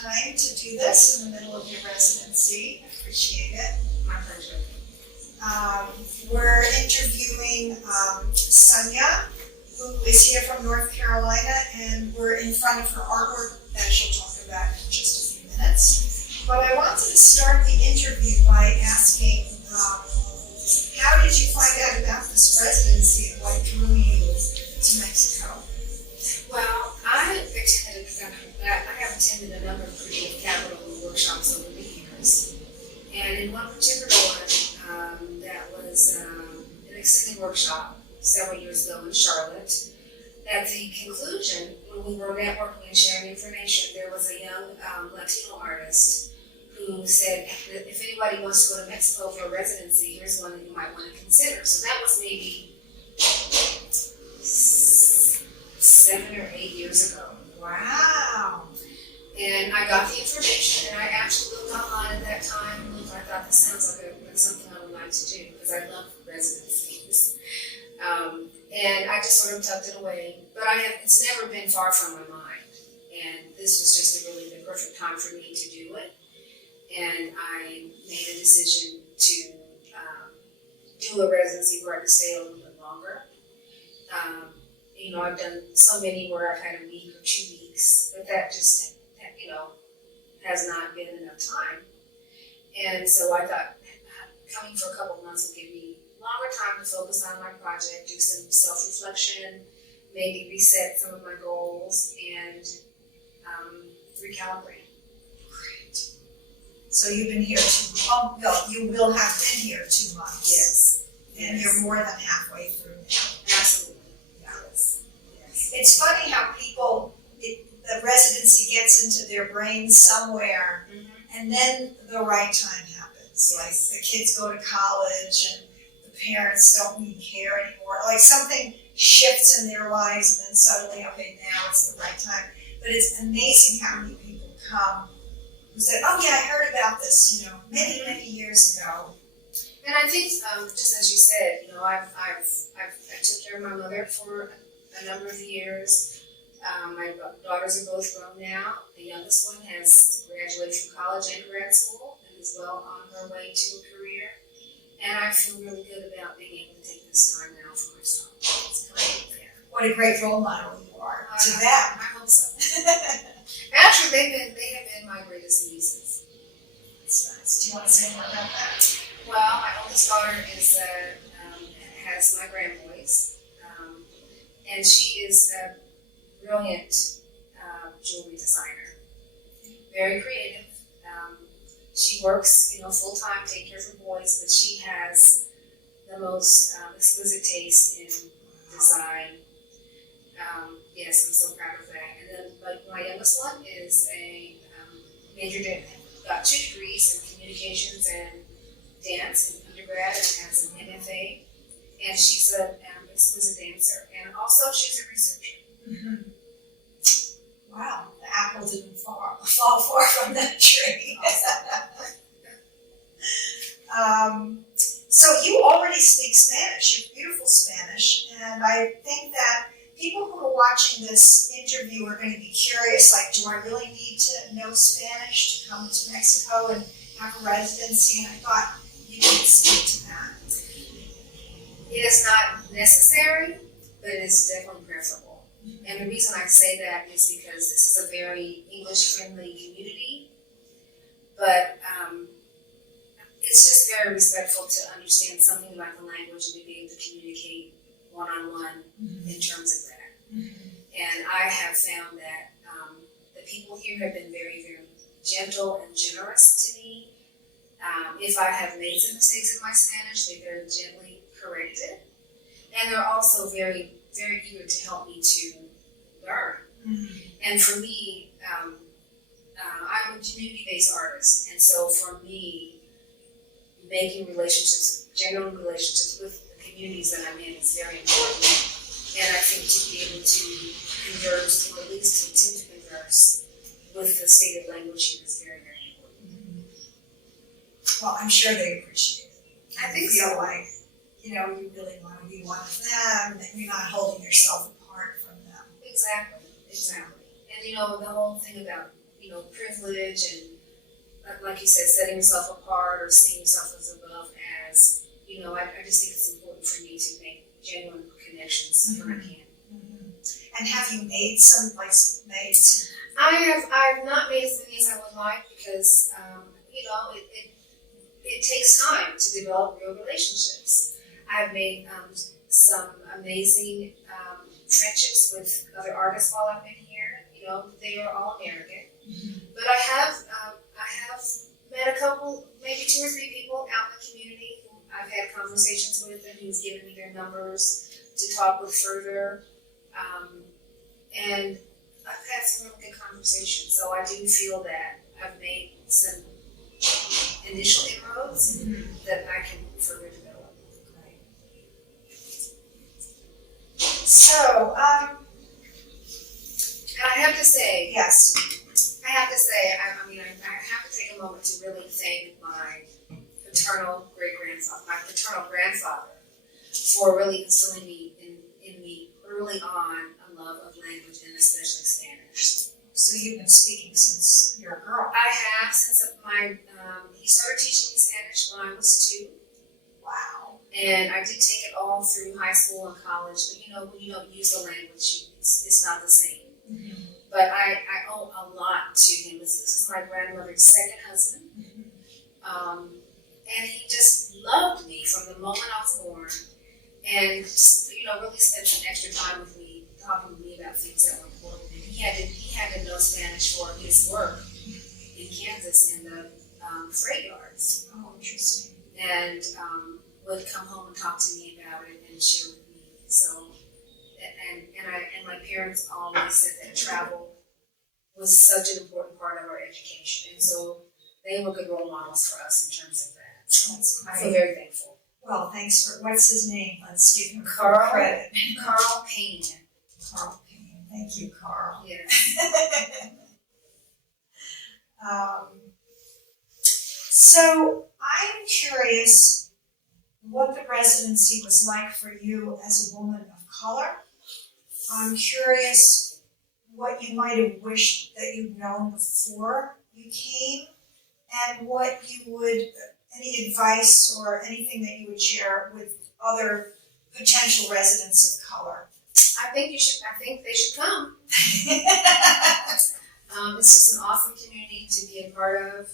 time to do this in the middle of your residency. I appreciate it. My pleasure. We're interviewing Sunya, who is here from North Carolina, and we're in front of her artwork that she'll talk about in just a few minutes. But I wanted to start the interview by asking, how did you find out about this residency and what drew you to Mexico? Well, I have attended a number of creative capital workshops over the years. And in one particular one, that was an extended workshop several years ago in Charlotte. At the conclusion, when we were networking and sharing information, there was a young Latino artist who said, if anybody wants to go to Mexico for a residency, here's one that you might want to consider. So that was maybe 7 or 8 years ago. Wow. And I got the information, and I actually looked online at that time, and I thought, this sounds like something I would like to do, because I love residencies. And I just sort of tucked it away, but it's never been far from my mind. And this was just really the perfect time for me to do it. And I made a decision to do a residency where I could stay a little bit longer. I've done so many where I've had a week or 2 weeks, but that just, has not been enough time. And so I thought coming for a couple of months would give me longer time to focus on my project, do some self-reflection, maybe reset some of my goals, and recalibrate. Great. So you've been here you will have been here 2 months. Yes. And yes. You're more than halfway through now. Absolutely. Yes. It's funny how the residency gets into their brains somewhere, and then the right time happens. Like the kids go to college and the parents don't need care anymore. Like something shifts in their lives, and then suddenly, okay, now it's the right time. But it's amazing how many people come who said, "Oh yeah, I heard about this, many, many years ago." And I think, just as you said, I took care of my mother for a number of years. My daughters are both grown now. The youngest one has graduated from college and grad school and is well on her way to a career. And I feel really good about being able to take this time now for myself. It's great. Yeah. What a great role model you are to them. I hope so. Actually, they have been my greatest nieces. That's nice. Do you want to say more about that? Well, my oldest daughter has my grandboys, and she is a brilliant jewelry designer, very creative. She works, full time, taking care of her boys, but she has the most exquisite taste in design. Yes, I'm so proud of that. And then, my youngest one is got 2 degrees in communications and dance in undergrad, and has an MFA. And she's an exquisite dancer, and also she's a researcher. Mm-hmm. Wow, the apple didn't fall far from that tree. So you already speak Spanish, you're beautiful Spanish, and I think that people who are watching this interview are going to be curious, like, do I really need to know Spanish to come to Mexico and have a residency? And I thought you could speak to that. It is not necessary, but it is definitely preferable. And the reason I say that is because this is a very English-friendly community, but it's just very respectful to understand something about the language and to be able to communicate one-on-one in terms of that. And I have found that the people here have been very, very gentle and generous to me. If I have made some mistakes in my Spanish, they very gently correct it. And they're also very, very eager to help me to learn. And for me, I'm a community-based artist, and so for me, making genuine relationships with the communities that I'm in is very important. And I think to be able to converse, or at least to attempt to converse with the stated language here is very, very important. Well, I'm sure they appreciate it. I think feel so. like, you really want to be one of them, that you're not holding yourself apart from them. Exactly. And the whole thing about, privilege and, like you said, setting yourself apart or seeing yourself as above as, I just think it's important for me to make genuine connections when I can. And have you made I've not made as many as I would like because, it takes time to develop real relationships. I've made some amazing friendships with other artists while I've been here. They are all American. But I have met a couple, maybe 2 or 3 people out in the community who I've had conversations with and who've given me their numbers to talk with further. And I've had some really good conversations. So I do feel that I've made some initial inroads that I can further develop. So, and I have to say, yes. I have to take a moment to really thank my paternal grandfather for really instilling in me early on a love of language and especially Spanish. So you've been speaking since you're a girl? I have since he started teaching me Spanish when I was 2. Wow. And I did take it all through high school and college, but when you don't use the language, it's not the same. But I owe a lot to him. This is my grandmother's second husband. And he just loved me from the moment I was born. And just, really spent some extra time with me, talking to me about things that were important. And he had to know Spanish for his work in Kansas in the freight yards. Oh, interesting. And would come home and talk to me about it and share with me. So, and my parents always said that travel was such an important part of our education, and so they were good role models for us in terms of that. So I feel very thankful. Well, thanks for, what's his name? Let's give him Carl credit. Carl Payne. Carl Payne. Thank you, Carl. Yeah. So I'm curious what the residency was like for you as a woman of color. I'm curious what you might have wished that you'd known before you came, and what you would, any advice or anything that you would share with other potential residents of color. I think they should come. It's just an awesome community to be a part of.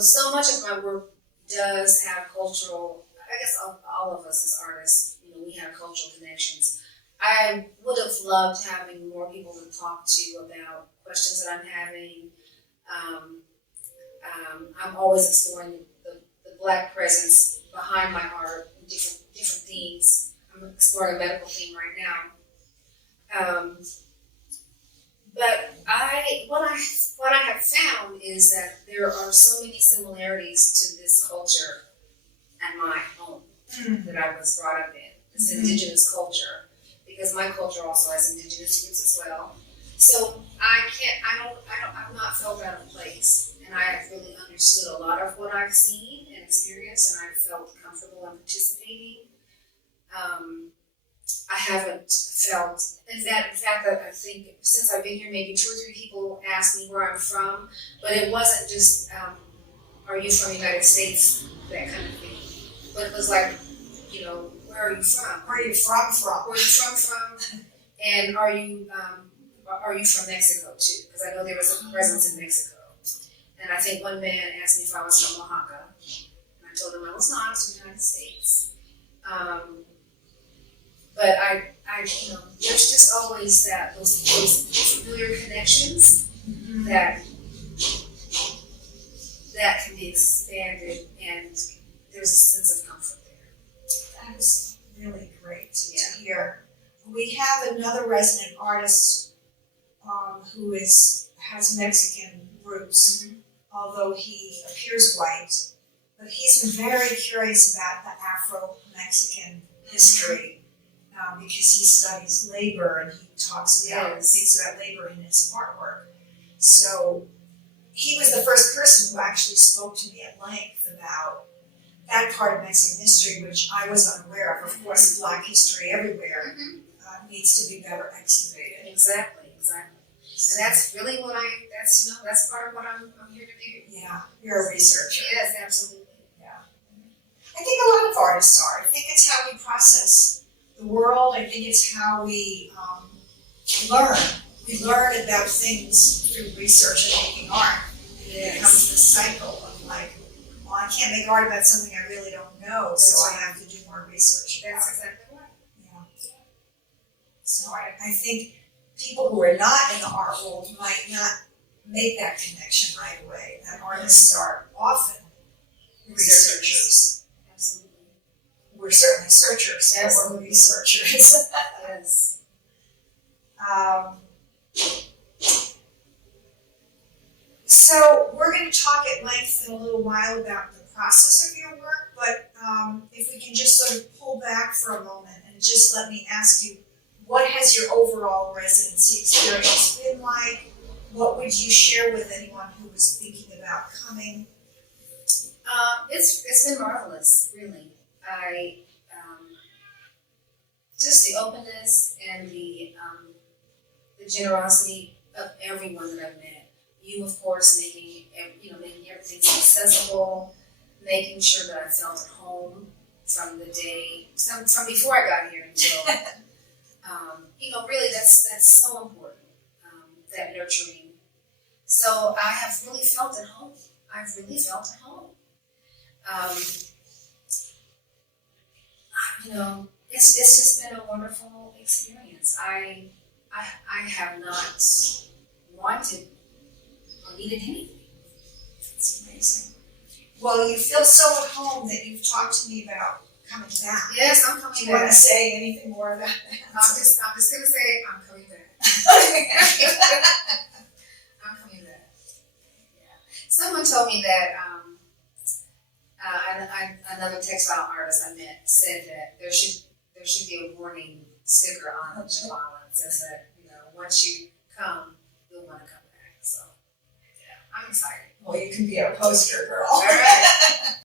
So much of my work does have cultural, I guess all of us as artists, we have cultural connections. I would have loved having more people to talk to about questions that I'm having. I'm always exploring the Black presence behind my art, different themes. I'm exploring a medical theme right now. But what I have found is that there are so many similarities to this culture and my own that I was brought up in, this indigenous culture, because my culture also has indigenous roots as well. So I've not felt out of place, and I have really understood a lot of what I've seen and experienced, and I've felt comfortable in participating. I haven't felt, in fact, that I think since I've been here, maybe 2 or 3 people asked me where I'm from, but it wasn't just, are you from the United States, that kind of thing. But it was like, where are you from? Where are you from? Where are you from? And are you from Mexico too? Because I know there was a presence in Mexico. And I think one man asked me if I was from Oaxaca. And I told him I was not, I was from the United States. But there's just always those familiar connections that can be expanded, and there's a sense of comfort there. That is really great to hear. We have another resident artist who has Mexican roots, although he appears white. But he's been very curious about the Afro-Mexican history. Because he studies labor and he talks about thinks about labor in his artwork. So he was the first person who actually spoke to me at length about that part of Mexican history, which I was unaware of. Of course, Black history everywhere needs to be better excavated. Exactly. Exactly. And that's really what that's part of what I'm here to do. Yeah, you're a researcher. Yes, absolutely. I think a lot of artists are. I think it's how we process the world. I think it's how we learn. We learn about things through research and making art. And it becomes this cycle of like, well, I can't make art about something I really don't know, so I have to do more research about it. That's exactly right. Yeah. So I think people who are not in the art world might not make that connection right away. That artists are often researchers. Absolutely. We're certainly searchers, and we're researchers. Yes. So we're going to talk at length in a little while about the process of your work, but if we can just sort of pull back for a moment and just let me ask you, what has your overall residency experience been like? What would you share with anyone who was thinking about coming? It's been marvelous, really. I just the openness and the generosity of everyone that I've met. You, of course, making everything accessible, making sure that I felt at home from before I got here until really that's so important. That nurturing. So I have really felt at home. I've really felt at home. It's just been a wonderful experience. I have not wanted or needed anything. It's amazing. Well, you feel so at home that you've talked to me about coming back. Yes, I'm coming Do you want back. to say anything more about that? I'm just gonna say I'm coming back. I'm coming back. Yeah. Someone told me that another textile artist I met said that there should be a warning sticker on the Chapala that says that once you come, you'll want to come back. So yeah, I'm excited. Well, you can be a poster girl. All right.